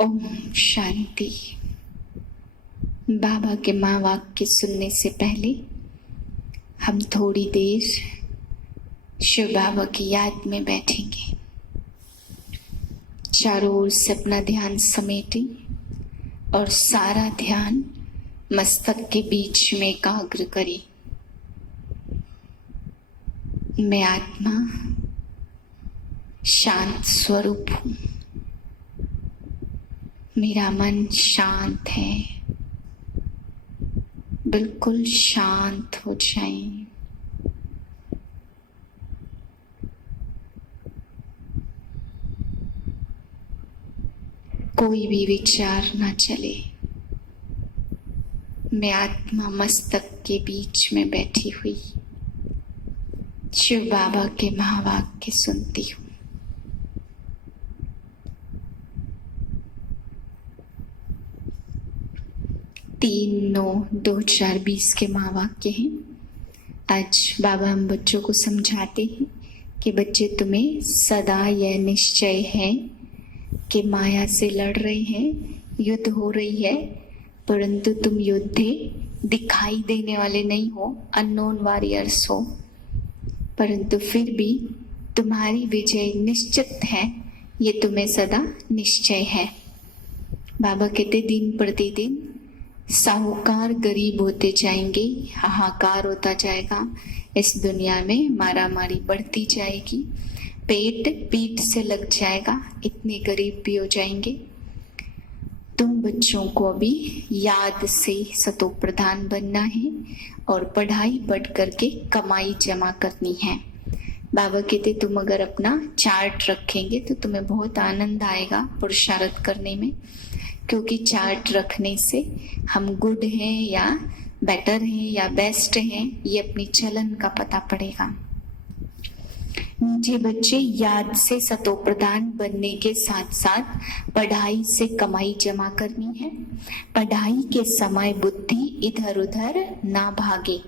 ओम शांति। बाबा के माँ वाक्य सुनने से पहले हम थोड़ी देर शिव बाबा की याद में बैठेंगे। चारों ओर से अपना ध्यान समेटें और सारा ध्यान मस्तक के बीच में एकाग्र करें। मैं आत्मा शांत स्वरूप हूँ। मेरा मन शांत है। बिल्कुल शांत हो जाएं। कोई भी विचार ना चले। मैं आत्मा मस्तक के बीच में बैठी हुई शिव बाबा के महावाक्य सुनती हूँ। 3/9/2020 के महावाक्य हैं। आज बाबा हम बच्चों को समझाते हैं कि बच्चे, तुम्हें सदा यह निश्चय है कि माया से लड़ रहे हैं, युद्ध हो रही है, परंतु तुम योद्धे दिखाई देने वाले नहीं हो, अननोन वॉरियर्स हो, परंतु फिर भी तुम्हारी विजय निश्चित है। ये तुम्हें सदा निश्चय है। बाबा कहते दिन प्रतिदिन साहूकार गरीब होते जाएंगे, हाहाकार होता जाएगा, इस दुनिया में मारामारी बढ़ती जाएगी, पेट पीठ से लग जाएगा, इतने गरीब भी हो जाएंगे। तुम बच्चों को अभी याद से सतो प्रधान बनना है और पढ़ाई बढ़ करके कमाई जमा करनी है। बाबा कहते तुम अगर अपना चार्ट रखेंगे तो तुम्हें बहुत आनंद आएगा पुरुषार्थ करने में, क्योंकि चार्ट रखने से हम गुड हैं या बेटर हैं या बेस्ट हैं, ये अपनी चलन का पता पड़ेगा। नीचे बच्चे याद से सतो प्रधान बनने के साथ साथ पढ़ाई से कमाई जमा करनी है। पढ़ाई के समय बुद्धि इधर उधर ना भागे।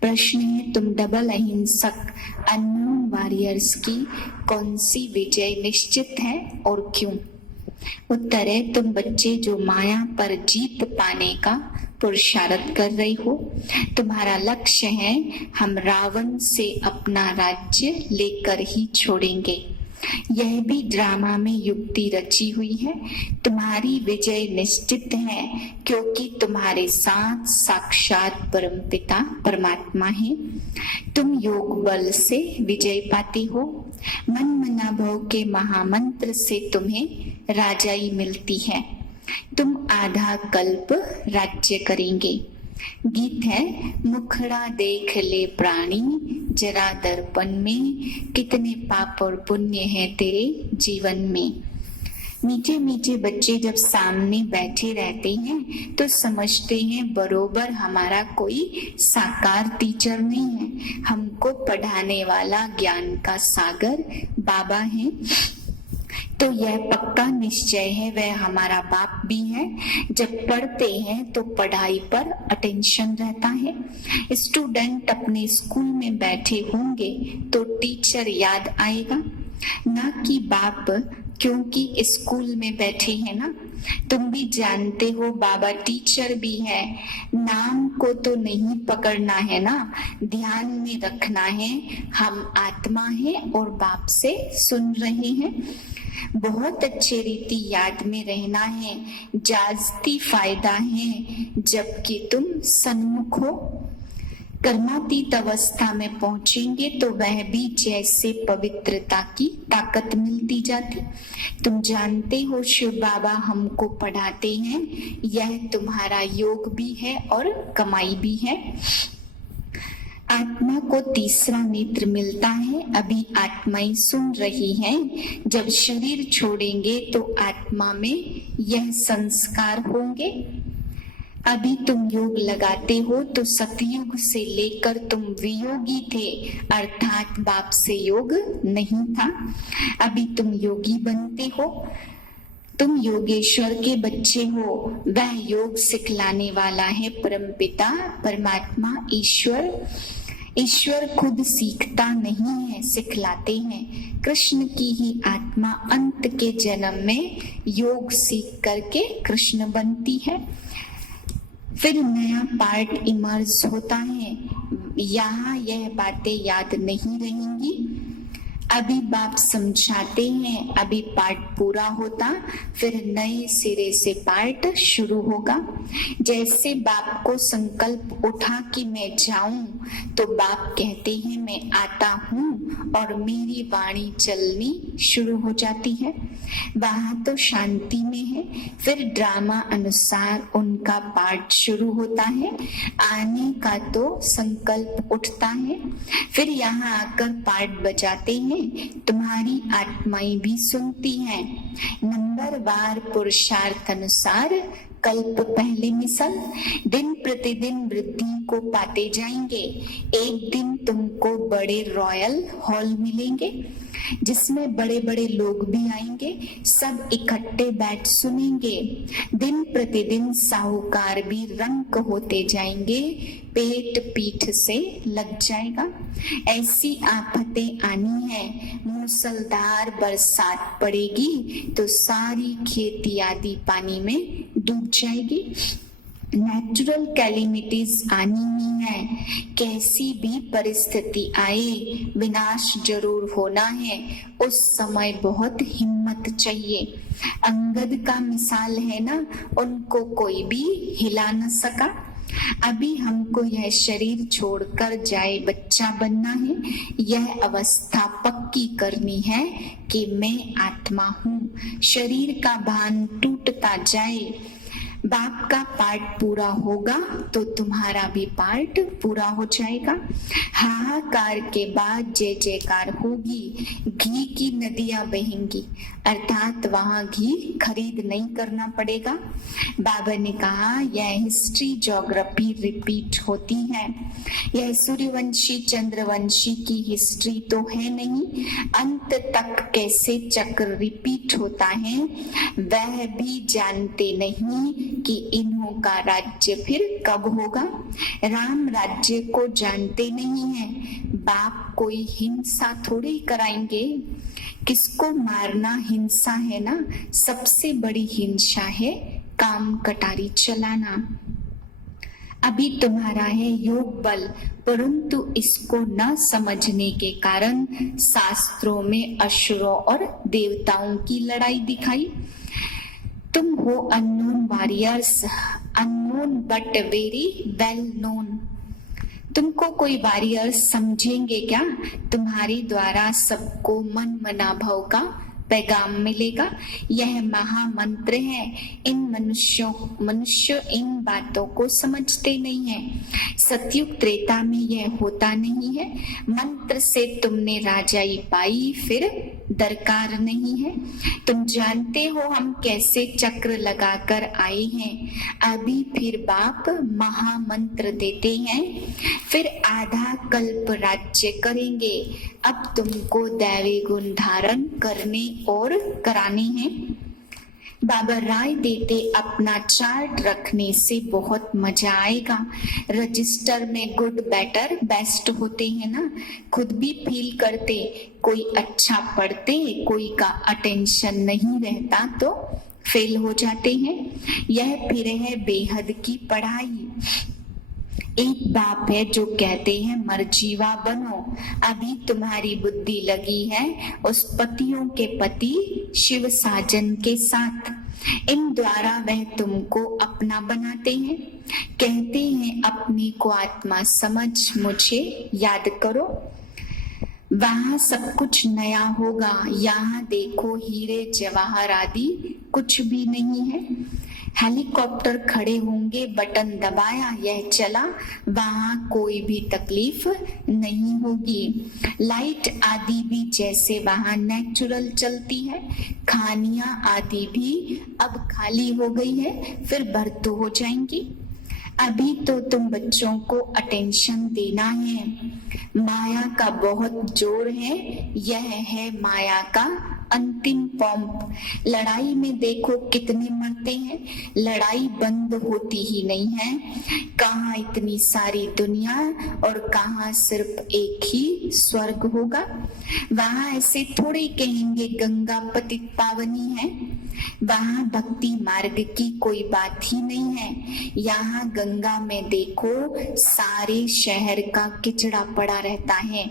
प्रश्न है, तुम डबल अहिंसक अननोन वॉरियर्स की कौन सी विजय निश्चित है और क्यों? उत्तर है, तुम बच्चे जो माया पर जीत पाने का पुरुषार्थ कर रही हो। तुम्हारा लक्ष्य है, हम रावण से अपना राज्य लेकर ही छोड़ेंगे। यह भी ड्रामा में युक्ति रची हुई है। तुम्हारी विजय निश्चित है क्योंकि तुम्हारे साथ साक्षात परमपिता परमात्मा है। तुम योग बल से विजय पाती हो। मन मना भव के महामंत्र से तुम्हें राजाई मिलती है। तुम आधा कल्प राज्य करेंगे। गीत है, मुखड़ा देख ले प्राणी जरा दर्पण में, कितने पाप और पुण्य है तेरे जीवन में। मीठे मीठे बच्चे जब सामने बैठे रहते हैं तो समझते हैं बरोबर हमारा कोई साकार टीचर नहीं है, हमको पढ़ाने वाला ज्ञान का सागर बाबा है। तो यह पक्का निश्चय है, वह हमारा बाप भी है। जब पढ़ते हैं तो पढ़ाई पर अटेंशन रहता है। स्टूडेंट अपने स्कूल में बैठे होंगे तो टीचर याद आएगा, ना कि बाप, क्योंकि स्कूल में बैठे हैं ना। तुम भी जानते हो बाबा टीचर भी है, नाम को तो नहीं पकड़ना है ना, ध्यान में रखना है हम आत्मा है और बाप से सुन रहे हैं। बहुत अच्छे रीति याद में रहना है, जाजती फायदा है जबकि तुम सन्मुख हो। कर्मातीत अवस्था में पहुंचेंगे तो वह भी जैसे पवित्रता की ताकत मिलती जाती। तुम जानते हो शिव बाबा हमको पढ़ाते हैं, यह तुम्हारा योग भी है और कमाई भी है। आत्मा को तीसरा नेत्र मिलता है। अभी आत्माएं सुन रही हैं, जब शरीर छोड़ेंगे तो आत्मा में यह संस्कार होंगे। अभी तुम योग लगाते हो तो सतयुग से लेकर तुम वियोगी थे, अर्थात बाप से योग नहीं था। अभी तुम योगी बनते हो। तुम योगेश्वर के बच्चे हो, वह योग सिखलाने वाला है परमपिता परमात्मा ईश्वर। ईश्वर खुद सीखता नहीं है, सिखलाते हैं। कृष्ण की ही आत्मा अंत के जन्म में योग सीख करके कृष्ण बनती है। फिर नया पार्ट इमर्ज होता है। यहाँ यह बातें याद नहीं रहेंगी। अभी बाप समझाते हैं, अभी पार्ट पूरा होता, फिर नए सिरे से पार्ट शुरू होगा। जैसे बाप को संकल्प उठा कि मैं जाऊं, तो बाप कहते हैं मैं आता हूं, और मेरी वाणी चलनी शुरू हो जाती है। वहां तो शांति में है। फिर ड्रामा अनुसार उनका पार्ट शुरू होता है। आने का तो संकल्प उठता है। फिर यहाँ आकर पार्ट बजाते हैं। तुम्हारी आत्माएं भी सुनती हैं। नंबरवार पुरुषार्थ अनुसार कल्प पहले मिसल, दिन प्रतिदिन वृद्धि को पाते जाएंगे। एक दिन तुमको बड़े रॉयल हॉल मिलेंगे, जिसमें बड़े बड़े लोग भी आएंगे। सब इकट्ठे बैठ सुनेंगे। दिन प्रतिदिन साहूकार भी रंक होते जाएंगे। पेट पीठ से लग जाएगा। ऐसी आफतें आनी है। मूसलधार बरसात पड़ेगी तो सारी खेती आदि पानी में डूब जाएगी। नेचुरल कैलेमिटीज आनी ही है। कैसी भी परिस्थिति आए, विनाश जरूर होना है। उस समय बहुत हिम्मत चाहिए। अंगद का मिसाल है ना, उनको कोई भी हिला न सका। अभी हमको यह शरीर छोड़कर जाए बच्चा बनना है। यह अवस्था पक्की करनी है कि मैं आत्मा हूँ। शरीर का भान टूटता जाए। बाप का पार्ट पूरा होगा तो तुम्हारा भी पार्ट पूरा हो जाएगा। हाहाकार के बाद जय जयकार होगी। घी की नदियां बहेंगी, अर्थात वहां घी खरीद नहीं करना पड़ेगा। बाबा ने कहा यह हिस्ट्री ज्योग्राफी रिपीट होती है। यह सूर्यवंशी चंद्रवंशी की हिस्ट्री तो है नहीं। अंत तक कैसे चक्र रिपीट होता है वह भी जानते नहीं कि इन्हों का राज्य फिर कब होगा। राम राज्य को जानते नहीं है। बाप कोई हिंसा थोड़ी कराएंगे। किसको मारना हिंसा है ना। सबसे बड़ी हिंसा है काम कटारी चलाना। अभी तुम्हारा है योग बल, परंतु इसको न समझने के कारण शास्त्रों में असुरों और देवताओं की लड़ाई दिखाई। तुम हो unknown warriors, unknown but very well known. तुमको कोई वॉरियर्स समझेंगे क्या? तुम्हारे द्वारा सबको मन मना भाव का पैगाम मिलेगा। यह महामंत्र है। इन मनुष्य इन बातों को समझते नहीं है। सतयुग त्रेता में यह होता नहीं है। मंत्र से तुमने राजाई पाई, फिर दरकार नहीं है। तुम जानते हो हम कैसे चक्र लगाकर आए हैं। अभी फिर बाप महामंत्र देते हैं, फिर आधा कल्प राज्य करेंगे। अब तुमको दैवी गुण धारण करने और कराने हैं। बाबा राय देते अपना चार्ट रखने से बहुत मजा आएगा। रजिस्टर में गुड बेटर बेस्ट होते हैं ना, खुद भी फील करते। कोई अच्छा पढ़ते, कोई का अटेंशन नहीं रहता तो फेल हो जाते हैं। यह फिर है बेहद की पढ़ाई। एक बाप है जो कहते हैं मर्जीवा बनो। अभी तुम्हारी बुद्धि लगी है उस पतियों के पति शिव साजन के साथ। इन द्वारा वह तुमको अपना बनाते हैं। कहते हैं अपने को आत्मा समझ, मुझे याद करो। वहां सब कुछ नया होगा। यहाँ देखो हीरे जवाहर आदि कुछ भी नहीं है। हेलीकॉप्टर खड़े होंगे, बटन दबाया यह चला, वहां कोई भी तकलीफ नहीं होगी। लाइट आदि भी जैसे वहां नेचुरल चलती है। खानियां आदि भी अब खाली हो गई है, फिर भरतू हो जाएंगी। अभी तो तुम बच्चों को अटेंशन देना है। माया का बहुत जोर है। यह है माया का अंतिम पंप। लड़ाई में देखो कितने मरते हैं, लड़ाई बंद होती ही नहीं है। कहाँ इतनी सारी दुनिया और कहाँ सिर्फ एक ही स्वर्ग होगा। वहां ऐसे थोड़े कहेंगे गंगा पतित पावनी है, वहां भक्ति मार्ग की कोई बात ही नहीं है। यहाँ गंगा में देखो सारे शहर का किचड़ा पड़ा रहता है,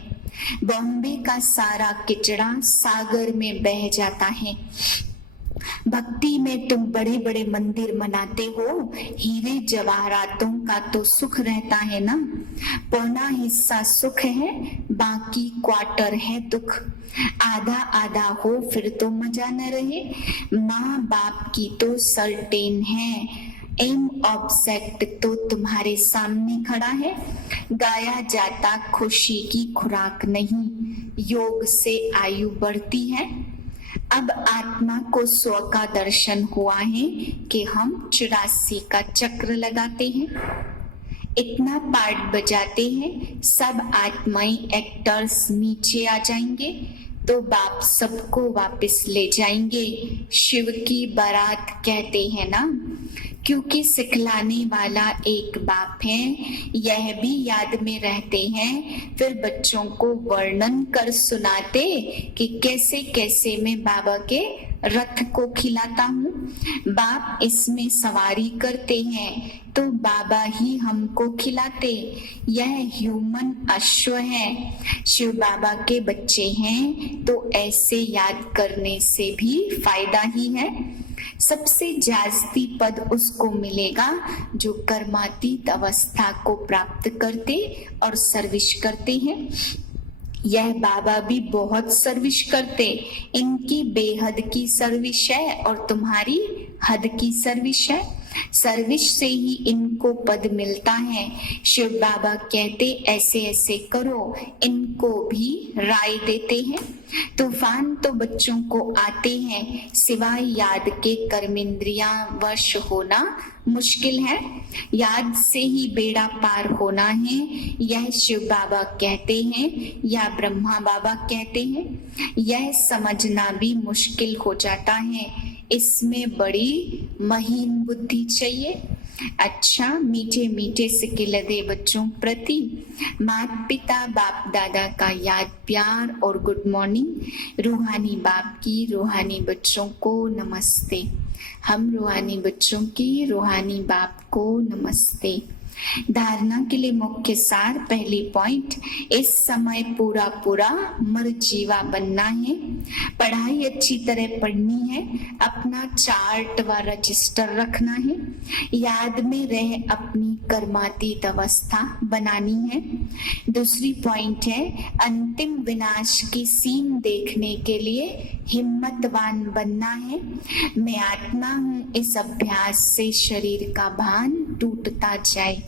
बॉम्बे का सारा किचड़ा सागर में बह जाता है। भक्ति में तुम बड़े बड़े मंदिर बनाते हो, हीरे जवाहरातों का तो सुख रहता है ना, पौना हिस्सा सुख है, बाकी क्वार्टर है दुख। आधा आधा हो फिर तो मजा न रहे। माँ बाप की तो सर्टेन है, एम ऑब्जेक्ट तो तुम्हारे सामने खड़ा है। गाया जाता खुशी की खुराक नहीं, योग से आयु बढ़ती है। अब आत्मा को स्व का दर्शन हुआ है कि हम 84 का चक्र लगाते हैं, इतना पार्ट बजाते हैं, सब आत्माएं एक्टर्स नीचे आ जाएंगे तो बाप सबको वापस ले जाएंगे। शिव की बारात कहते हैं ना, क्योंकि सिखलाने वाला एक बाप है, यह भी याद में रहते हैं। फिर बच्चों को वर्णन कर सुनाते कि कैसे कैसे मैं बाबा के रथ को खिलाता हूँ। बाप इसमें सवारी करते हैं तो बाबा ही हमको खिलाते। यह ह्यूमन अश्व है, शिव बाबा के बच्चे हैं तो ऐसे याद करने से भी फायदा ही है। सबसे जास्ती पद उसको मिलेगा जो कर्मातीत अवस्था को प्राप्त करते और सर्विस करते हैं। यह बाबा भी बहुत सर्विस करते, इनकी बेहद की सर्विस है और तुम्हारी हद की सर्विस है। सर्विस से ही इनको पद मिलता है। शिव बाबा कहते ऐसे ऐसे करो, इनको भी राय देते हैं। तूफान तो बच्चों को आते हैं, सिवाय याद के कर्मेंद्रियां वश होना मुश्किल है। याद से ही बेड़ा पार होना है, यह शिव बाबा कहते हैं या ब्रह्मा बाबा कहते हैं। यह समझना भी मुश्किल हो जाता है, इसमें बड़ी महीन बुद्धि चाहिए। अच्छा, मीठे मीठे सिकिलदे बच्चों प्रति माता पिता बाप दादा का याद प्यार और गुड मॉर्निंग। रूहानी बाप की रूहानी बच्चों को नमस्ते। हम रूहानी बच्चों की रूहानी बाप को नमस्ते। धारणा के लिए मुख्य सार, पहली पॉइंट, इस समय पूरा पूरा मरजीवा बनना है। पढ़ाई अच्छी तरह पढ़नी है, अपना चार्ट व रजिस्टर रखना है, याद में रह अपनी कर्मातीत अवस्था बनानी है। दूसरी पॉइंट है, अंतिम विनाश की सीन देखने के लिए हिम्मतवान बनना है। मैं आत्मा हूँ, इस अभ्यास से शरीर का भान टूटता जाए।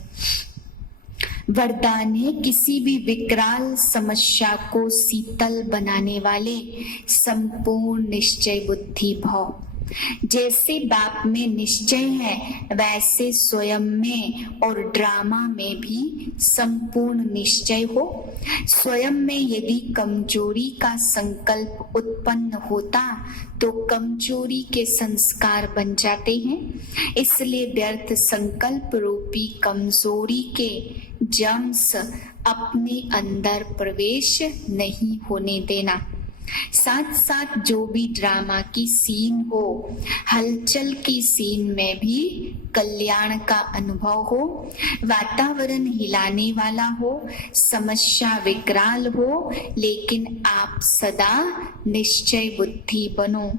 वरदान है, किसी भी विकराल समस्या को शीतल बनाने वाले संपूर्ण निश्चय बुद्धि भाव। जैसे बाप में निश्चय है, वैसे स्वयं में और ड्रामा में भी संपूर्ण निश्चय हो। स्वयं में यदि कमजोरी का संकल्प उत्पन्न होता तो कमजोरी के संस्कार बन जाते हैं। इसलिए व्यर्थ संकल्प रूपी कमजोरी के जम्स अपने अंदर प्रवेश नहीं होने देना। साथ साथ जो भी ड्रामा की सीन हो, हलचल की सीन में भी कल्याण का अनुभव हो, वातावरण हिलाने वाला हो, समस्या विकराल हो, लेकिन आप सदा निश्चय बुद्धि बनो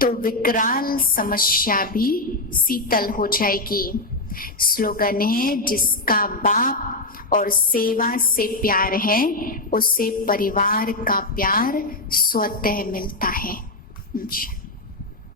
तो विकराल समस्या भी शीतल हो जाएगी। स्लोगन है, जिसका बाप और सेवा से प्यार है, उसे परिवार का प्यार स्वतः मिलता है।